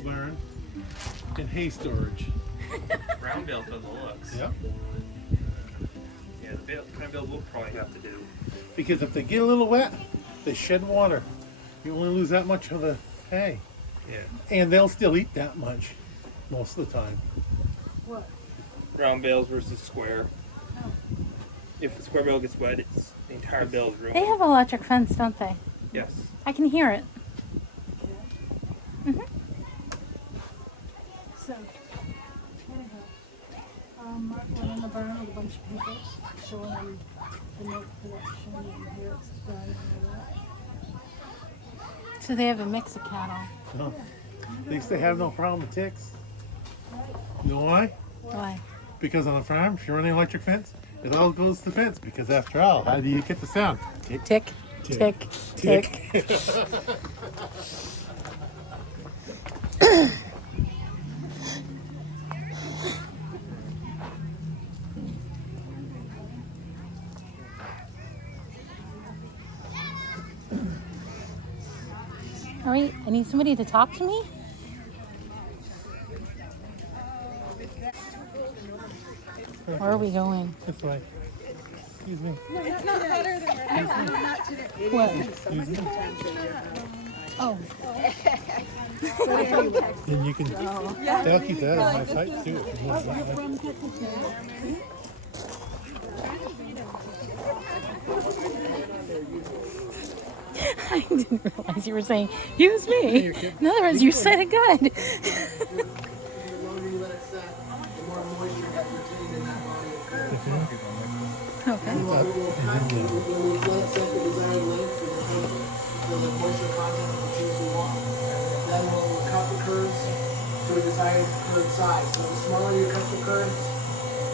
vegetable barn, and hay storage. Brown bales by the looks. Yep. Yeah, the brown bales we'll probably have to do. Because if they get a little wet, they shed water. You only lose that much of the hay. Yeah. And they'll still eat that much most of the time. What? Round bales versus square. Oh. If the square bale gets wet, it's the entire bale is ruined. They have electric fence, don't they? Yes. I can hear it. Mm-hmm. So, anyhow, Mark went in the barn with a bunch of people, showing them the milk production and here it's done and all that. So they have a mix of cattle. No. They used to have no problem with ticks. You know why? Why? Because on a farm, if you're running electric fence, it all goes to the fence. Because after all, how do you get the sound? Tick, Tick, tick, tick. tick. All right, I need somebody to talk to me. Where are we going? This way. Excuse me. It's not better than not today. What? Excuse me. Oh, Then you can. They'll keep that on my site too. If you want that. I didn't realize you were saying, use me. In other words, you said it good. The longer you let it set, the more moisture got retained in that body of curd. Okay. And what we will cut, when we let it set the desired length for the moisture content of the cheese we want, then we'll cut the curds to a desired curd size. So the smaller you cut the curds,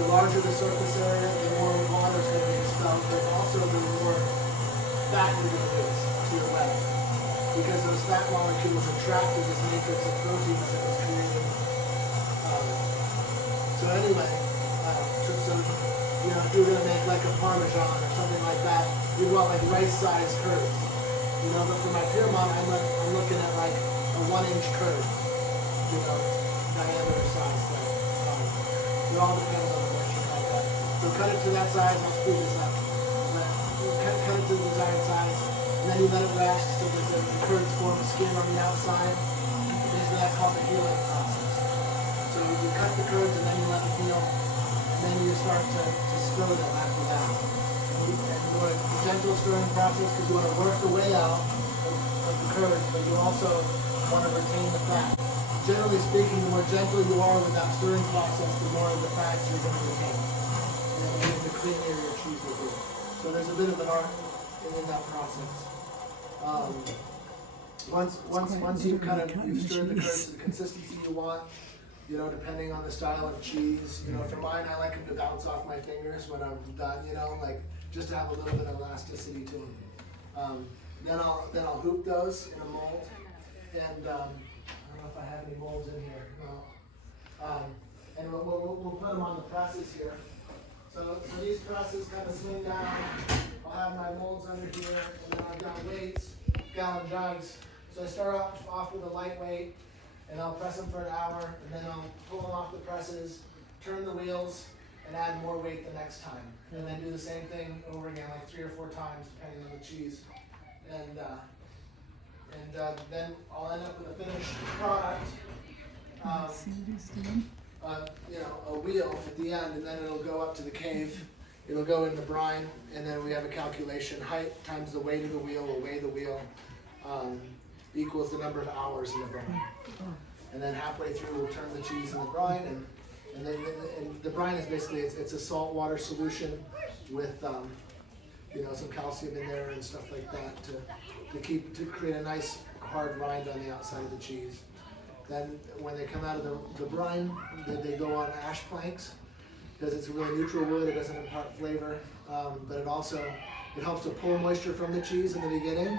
the larger the surface area, the more water is going to be expelled, but also the more fat you're going to lose to your web. Because those fat molecules attracted this matrix of proteins that was created. So anyway, you know, if you were going to make like a Parmesan or something like that, you'd want like rice-sized curds. You know, but for my Piermont, I'm looking at like a 1-inch curd, you know, diameter size. Like, it all depends on the moisture content. So cut it to that size. I'll speed this up. Cut it to the desired size, and then you let it rest so that the curds form a skin on the outside. Basically, that's called the healing process. So you cut the curds and then you let them heal, and then you start to stir them after that. And you want a gentle stirring process because you want to work the way out of the curds, but you also want to retain the fat. Generally speaking, the more gentle you are with that stirring process, the more of the fats you're going to retain, and the creamier your cheese will be. So there's a bit of an art in that process. Once you kind of you've stirred the curds to the consistency you want, you know, depending on the style of cheese. You know, for mine, I like them to bounce off my fingers when I'm done. You know, like just to have a little bit of elasticity to them. Then I'll hoop those in a mold, and I don't know if I have any molds in here. No. And we'll put them on the presses here. So these presses kind of swing down. I'll have my molds under here, and then I've got weights, gallon jugs. So I start off with a lightweight, and I'll press them for an hour, and then I'll pull them off the presses, turn the wheels, and add more weight the next time. And then do the same thing over again, like 3 or 4 times, depending on the cheese. And then I'll end up with a finished product. You know, a wheel at the end, and then it'll go up to the cave. It'll go in the brine, and then we have a calculation. Height times the weight of the wheel, will weigh the wheel, equals the number of hours in the brine. And then halfway through, we'll turn the cheese in the brine, and then the brine is basically, it's a salt water solution with, you know, some calcium in there and stuff like that to create a nice hard rind on the outside of the cheese. Then when they come out of the brine, they go on ash planks because it's a really neutral wood. It doesn't impart flavor, but it helps to pull moisture from the cheese in the beginning,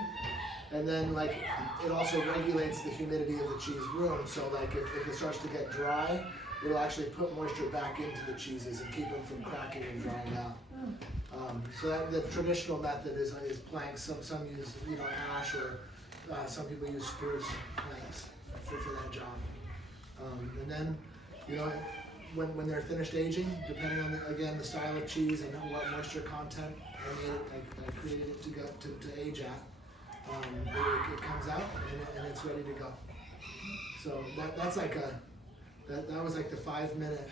and then like it also regulates the humidity of the cheese room. So like if it starts to get dry, it'll actually put moisture back into the cheeses and keep them from cracking and drying out. So the traditional method is planks. Some use ash, or some people use spruce planks. for that job. And then, you know, when they're finished aging, depending on the style of cheese and what moisture content I created it to go to age at, it comes out and it's ready to go. So that's like that was like the 5-minute.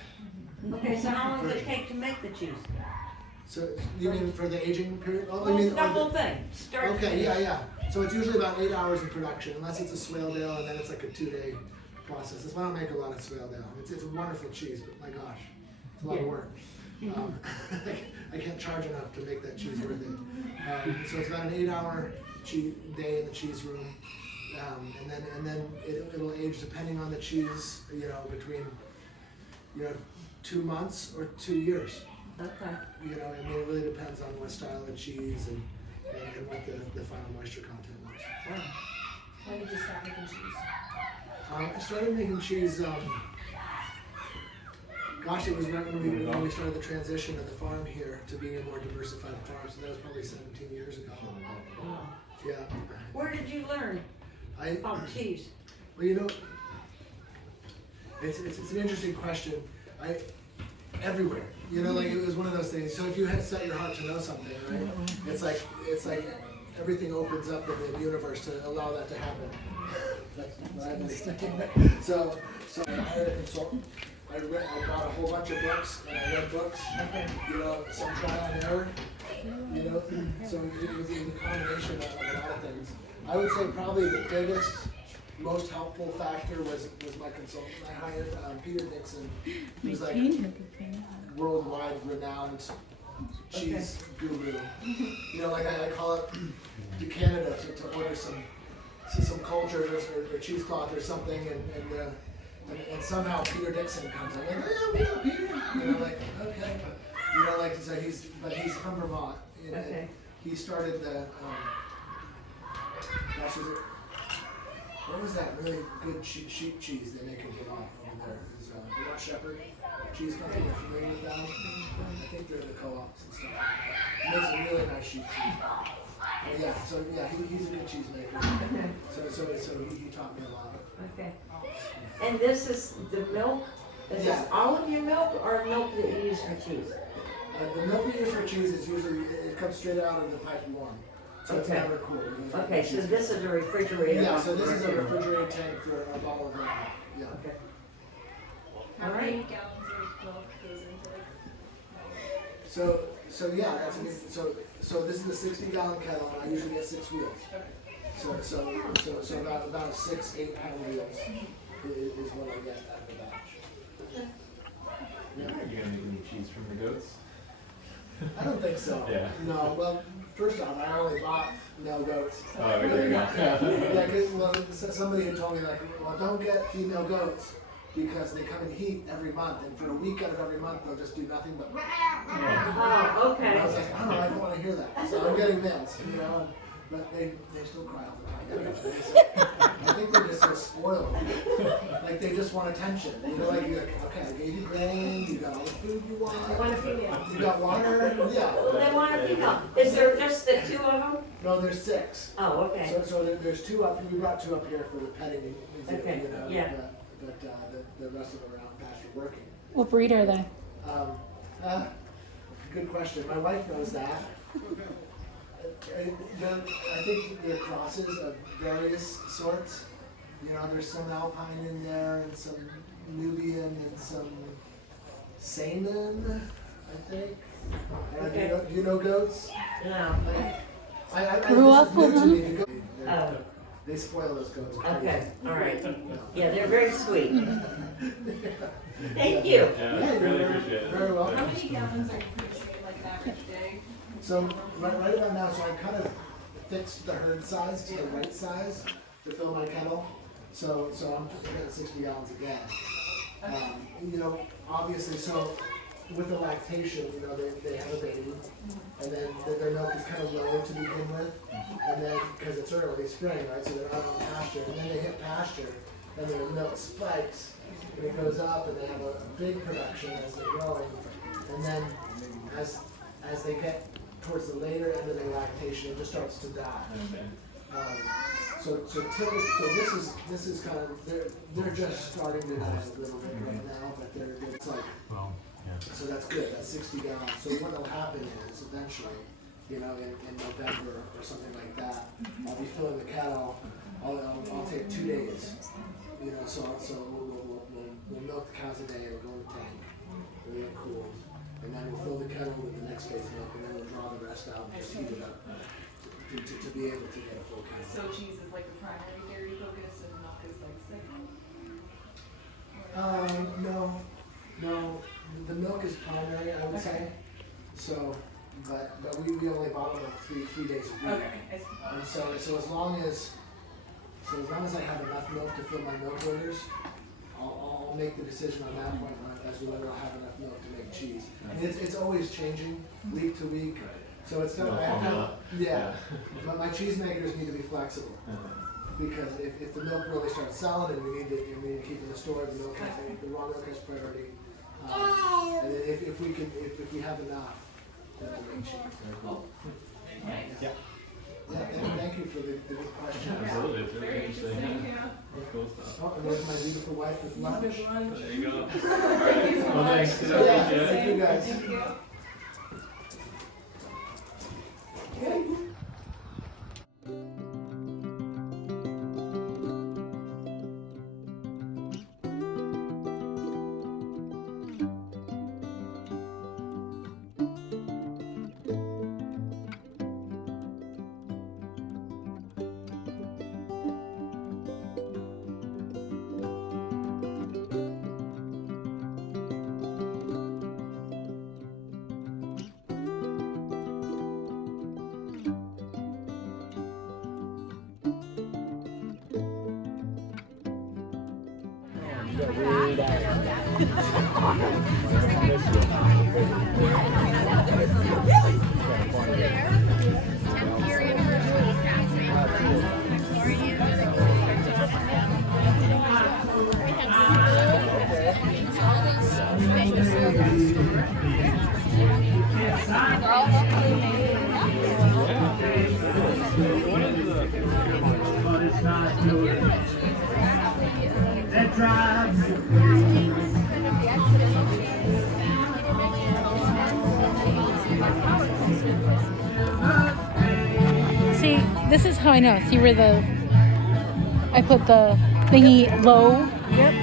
Okay, so how long does it take to make the cheese? So you mean for the aging period? Oh, Well, you mean the whole thing. Start to okay, finish. yeah. So it's usually about 8 hours in production, unless it's a Swaledale, and then it's like a 2-day process. That's why I don't make a lot of Swaledale. It's a wonderful cheese, but my gosh, it's a lot of work. I can't charge enough to make that cheese worth it. So it's about an 8-hour day in the cheese room, and then it'll age depending on the cheese, you know, between 2 months or 2 years. Okay. You know, I mean, it really depends on what style of cheese and what the final moisture content was. When did you start making cheese? I started making cheese, gosh, it was right when we started the transition of the farm here to being a more diversified farm, so that was probably 17 years ago. Wow. Yeah. Where did you learn about cheese? Well, you know, it's an interesting question. Everywhere. You know, like it was one of those things. So if you had set your heart to know something, right? It's like everything opens up in the universe to allow that to happen. That's what I've been thinking. So I hired a consultant. I bought a whole bunch of books and I read books. You know, some trial and error. You know, so it was a combination of a lot of things. I would say probably the biggest, most helpful factor was my consultant. I hired Peter Dixon, who's like worldwide renowned cheese guru. You know, like I call up to Canada to order some cultures or cheesecloth or something, and somehow Peter Dixon comes. I'm like, oh yeah, Peter. You know, like okay, but you know, like so he's from Vermont. You know, Okay. He started the what was that really good sheep cheese they make in Vermont over there? Is Vermont Shepherd Cheese Company. You're familiar with them? I think they're the co-ops and stuff. He makes a really nice sheep cheese. He's a good cheesemaker. Okay. So he taught me a lot. Okay. And this is the milk? Is this all of your milk or milk that you use for cheese? The milk we use for cheese is usually, it comes straight out of the pipe warm. So it's Okay. never cool. Okay, so this is a refrigerator. Yeah, so this is a refrigerated tank for a bottle of milk. Yeah. Okay. How All many right. gallons of milk goes into it? So yeah, that's a good, so this is a 60-gallon kettle, and I usually get 6 wheels. So about 6-8 pound wheels is what I get out of the batch. Are you gonna make any cheese from the goats? I don't think so. Yeah. No, well, first off, I only bought male goats. Oh, there you go. Yeah, 'cause, somebody had told me like, well, don't get female goats because they come in heat every month, and for a week out of every month they'll just do nothing but. Oh, And I was okay. like, I don't want to hear that. So I'm getting males, you know, but they still cry all the time. I think they're just so spoiled. Like they just want attention. You know, like you're like, okay, I gave you grain, you got all the food you want. I want a female. You got water, yeah. They want a female. Is there just the 2 of them? No, there's 6. Oh, okay. So there's 2 up. We brought 2 up here for the petting museum, Okay, you know. yeah. But the rest of them are out in pasture working. What breed are they? Good question. My wife knows that. I think they're crosses of various sorts. You know, there's some Alpine in there, and some Nubian, and some Saanen, I think. Okay. Do you know goats? No. I Grew up with them? Oh, They spoil those goats. okay. All right. Yeah, they're very sweet. Thank you. Yeah, really appreciate it. Very well. How many gallons are you producing like an average day? So right about now, so I kind of fixed the herd size to the right size to fill my kettle. So I'm getting 60 gallons again. You know, obviously, so with the lactation, you know, they have a baby, and then their milk is kind of low to begin with, and then because it's early spring, right? So they're out on pasture, and then they hit pasture, and their milk spikes, and it goes up, and they have a big production as they're growing, and then as they get towards the later end of their lactation, it just starts to die. Okay. So this is kind of they're just starting to die a little bit right now, but it's like Well, yeah. so that's good. That's 60 gallons. So what'll happen is eventually, in November or something like that, I'll be filling the kettle. I'll take 2 days. So we'll milk the cows a day. It'll go in the tank. It'll get cooled, and then we'll fill the kettle with the next day's milk, and then we'll draw the rest out and just heat it up to be able to get a full kettle. So cheese is like the primary dairy focus and milk is like second? No, the milk is primary, I would say. So, but we only bottle it 3 days a week. Okay, I see. And so as long as I have enough milk to fill my milk orders, I'll make the decision on that point as to whether I'll have enough milk to make cheese. And it's always changing week to week. So it's not, but my cheesemakers need to be flexible. Because if the milk really starts selling and we need to keep in the store, the raw milk has priority. And then if we have enough, then we'll make cheese. Yeah. Thank you for the good question. Absolutely. It's really interesting. Oh, and there's my beautiful wife with lunch. There you go. Well, thanks. Yeah, thank you guys. Thank you. See, this is how I know. See where I put the thingy low? Yep.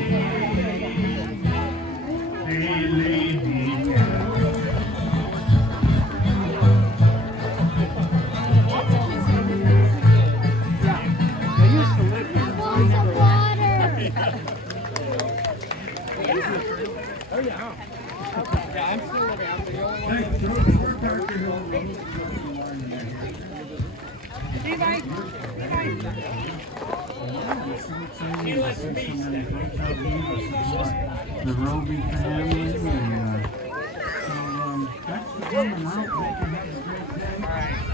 The Robbie family, and so that's the coming out. They can have a great day.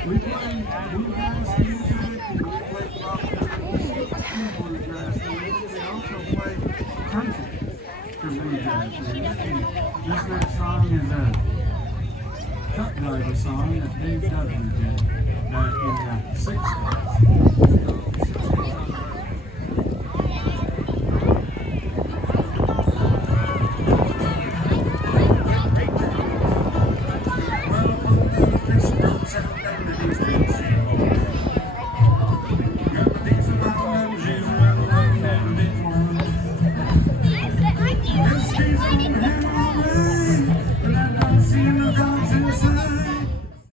We play bluegrass music, and we play rock bluegrass music. They also play country for bluegrass music. And just that song is a truck driver song that Dave Dudley did back in the 60s.